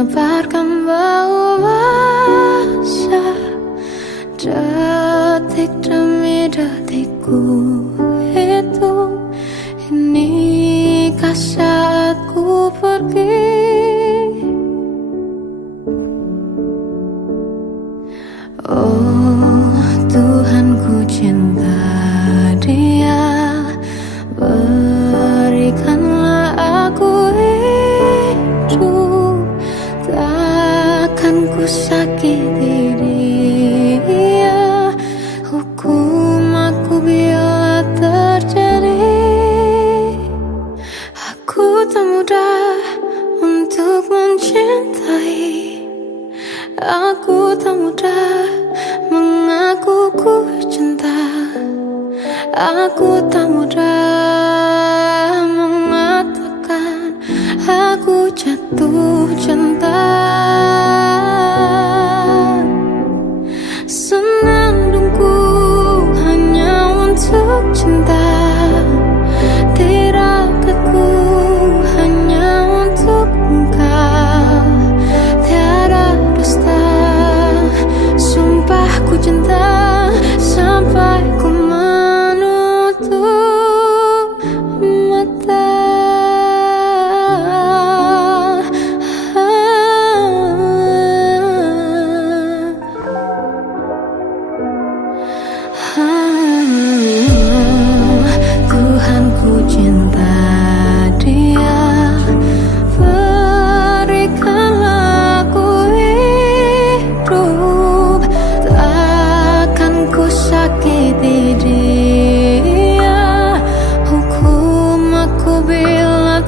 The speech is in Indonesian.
mengabarkan bahwa detik demi detikku hitung. Inikah saatku pergi? Oh Tuhan, ku cinta Dia, berikanlah aku hidup. Takkan ku sakiti Dia, hukum aku bila terjadi. Aku tak mudah untuk mencintai, aku tak mudah mengaku ku cinta, aku tak mudah mengatakan aku jatuh cinta. Senandungku hanya untuk cinta, tirakatku hanya untuk engkau. Tiada dusta, sumpah ku cinta sampai ku menutup mata. Tuhan, ku cinta Dia, berikanlah aku hidup. Takkan ku sakiti Dia, hukum aku bila